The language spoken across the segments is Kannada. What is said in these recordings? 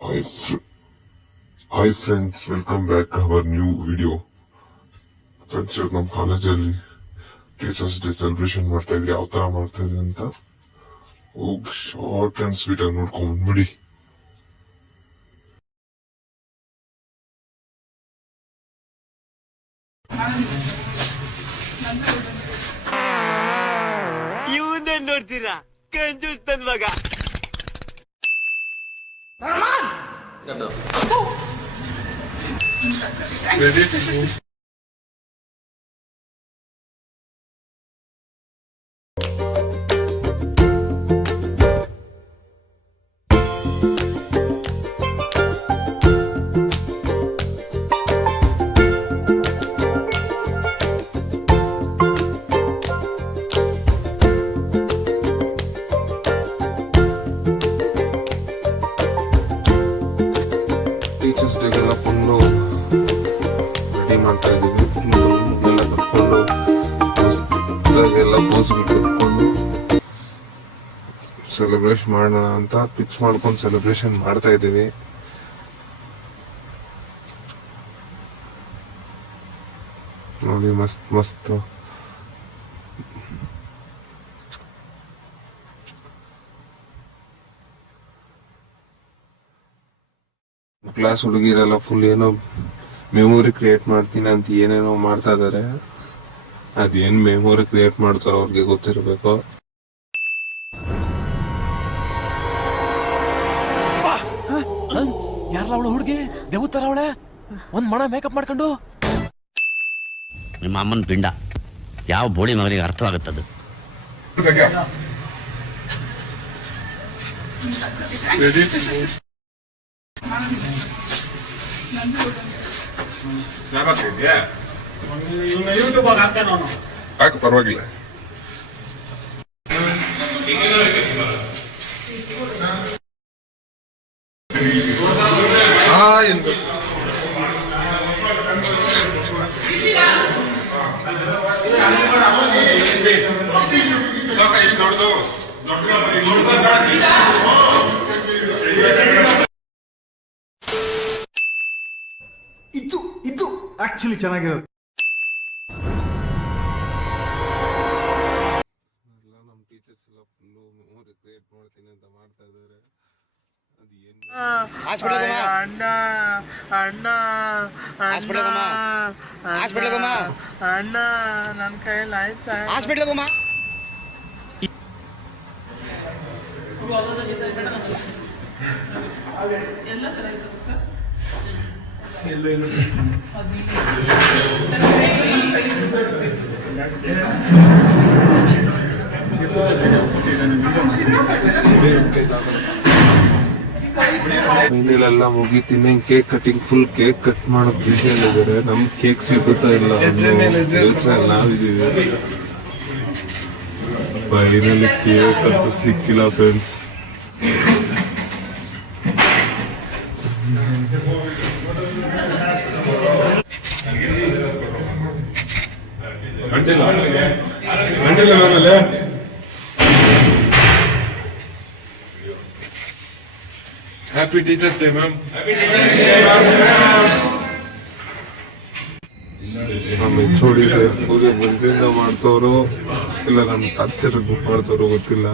Hi hi friends welcome back our new video friends ಇವತ್ತು ನಮ್ಮ ಕಾಲೇಜಲ್ಲಿ ಟೀಚರ್ಸ್ ಡೇ ಸೆಲೆಬ್ರೇಷನ್ ಮಾಡ್ತಾ ಇದ್ರಿ, ಯಾವ ಥರ ಮಾಡ್ತಾ ಇದ್ರಿ ಅಂತ? ಹೋಗಿ ಶಾರ್ಟ್ ಆ್ಯಂಡ್ ಸ್ವೀಟ್ ಆಗಿ ನೋಡ್ಕೊಂಡ್ಬಿಡಿ ಇವನ್ನೇ ನೋಡ್ತೀರಾ? ಕಂಜೂಸ್ ನನ್ ಮಗ. ಟೀಚರ್ಸ್ ಸೆಲೆಬ್ರೇಷನ್ ಮಾಡೋಣ ಅಂತ ಫಿಕ್ಸ್ ಮಾಡ್ಕೊಂಡು ಸೆಲೆಬ್ರೇಷನ್ ಮಾಡ್ತಾ ಇದ್ದೀವಿ. ನೋಡಿ, ಮಸ್ತ್ ಮಸ್ತ್. ಕ್ಲಾಸ್ ಹುಡುಗಿರೆಲ್ಲ ಫುಲ್ ಏನೋ ಮೆಮೊರಿ ಕ್ರಿಯೇಟ್ ಮಾಡ್ತೀನಿ ಅಂತ ಏನೇನೋ ಮಾಡ್ತಾ ಇದಾರೆ. ಅದೇನ್ ಮೆಮೊರಿ ಕ್ರಿಯೇಟ್ ಮಾಡ್ತಾರೋ ಅವ್ರಿಗೆ ಗೊತ್ತಿರಬೇಕು. ಯಾರಲ್ಲ ಅವಳು ಹುಡುಗಿ? ದೇವತರ ಅವಳೆ? ಒಂದ್ ಮಣ ಮೇಕಪ್ ಮಾಡ್ಕೊಂಡು? ನಿಮ್ಮ ಅಮ್ಮನ ಪಿಂಡ. ಯಾವ ಬೋಳಿ ಮಗನಿಗೆ ಅರ್ಥವಾಗುತ್ತದು ಯಾಕೆ ಪರವಾಗಿಲ್ಲ ಹಾ ಏನ್ ಗೊತ್ತು ಇದು ಇದು ಆಕ್ಚುಲಿ ಚೆನ್ನಾಗಿರೋದು create ಮಾಡ್ತೀನಿ ಅಂತ ಮಾಡ್ತಾ ಇದ್ದಾರೆ. ಅದು ಏನು ಅಣ್ಣ ಅಣ್ಣ ಅಣ್ಣ ಅಣ್ಣ ನನ್ನ ಕೈಯಲ್ಲಿ ಆಯ್ತಾ? ಮೈನೇಲೆಲ್ಲ ಮುಗಿತೀನಿ cake cutting full cake cut ಮಾಡೋ ಖುಷಿಯಲ್ಲಿ ಇದಾರೆ. ನಮ್ ಕೇಕ್ ಸಿಗುತ್ತಾ ಇಲ್ಲ ಯೋಚನೆ ನಾವಿದೀವಿ ಫೈನಲಿ ಕೇಕ್ ಅಂತೂ ಸಿಕ್ಕಿಲ್ಲ ಫ್ರೆಂಡ್ಸ್ ಅಂಟಿಲ್ಲ. ಅಂಟಿಲ್ಲ ಹ್ಯಾಪಿ ಟೀಚರ್ಸ್ ಡೇ ಮ್ಯಾಮ್ ನಮ್ಮ ಎಚ್ ಓಡಿ ಪೂಜೆ ಮನಸ್ಸಿಂದ ಮಾಡ್ತವ್ರು. ಇಲ್ಲ ನಮ್ಮ ಟಾರ್ಚರ್ ಮಾಡ್ತವ್ರು ಗೊತ್ತಿಲ್ಲ.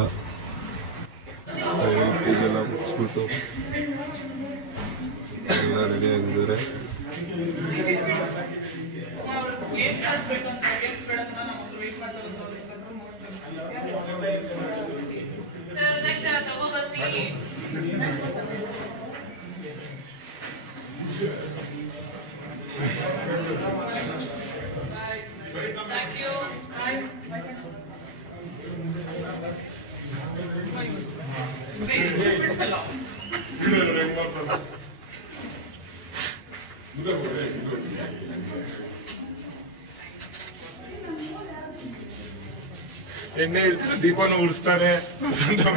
ಪೂಜೆಲ್ಲ ಮುಗಿಸ್ಬಿಟ್ಟು ಎಲ್ಲ ರೆಡಿ ಆಗಿದ್ದಾರೆ. Thank ದೀಪನ എന്നെ ദീപൻ ഉൾസ്ഥാനെ സ്വന്തം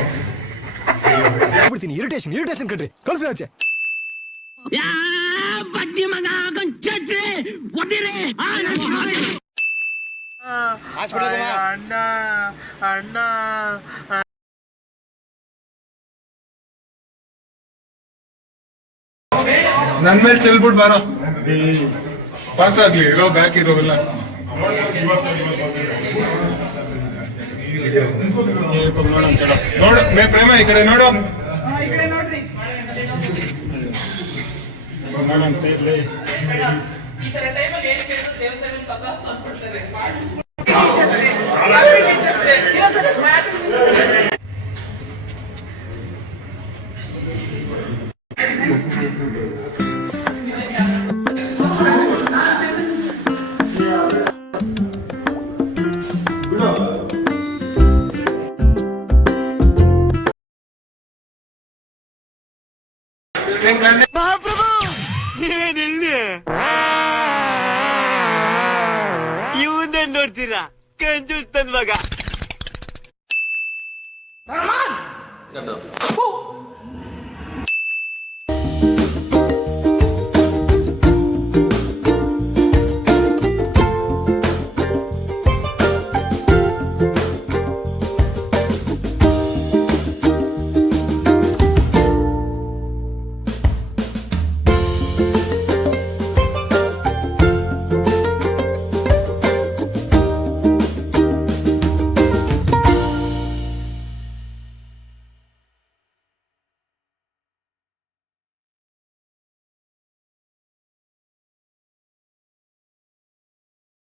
ಬಿಡ್ತೀನಿ ಇರಿಟೇಷನ್ ಇರಿಟೇಷನ್ ಕಣ್ರಿ. ಕಳ್ಸಿ ಆಚೆ. ನನ್ ಮೇಲೆ ಚೆಲ್ಬಿಟ್ ಬಾರೋ. ಪಾಸ್ ಆಗ್ಲಿ ಇರೋ ಬ್ಯಾಕ್ ಇರೋವೆಲ್ಲ ನೋಡು ಮೇ ಪ್ರೇಮ ಈ ಕಡೆ ನೋಡು. ಈ ತರ ಟೈಮಲ್ಲಿ ಏನ್ ಕೇಳಿದ್ರು ದೇವತೆ ತಪಾಸ್ ಅಂದ್ಬಿಡ್ತಾರೆ ಮಹಾಪ್ರಭು ಏನಿಲ್ಲಿ ಇವನ್ನೇ ನೋಡ್ತೀರಾ ಕಂಜೂಸ್ ನನ್ ಮಗ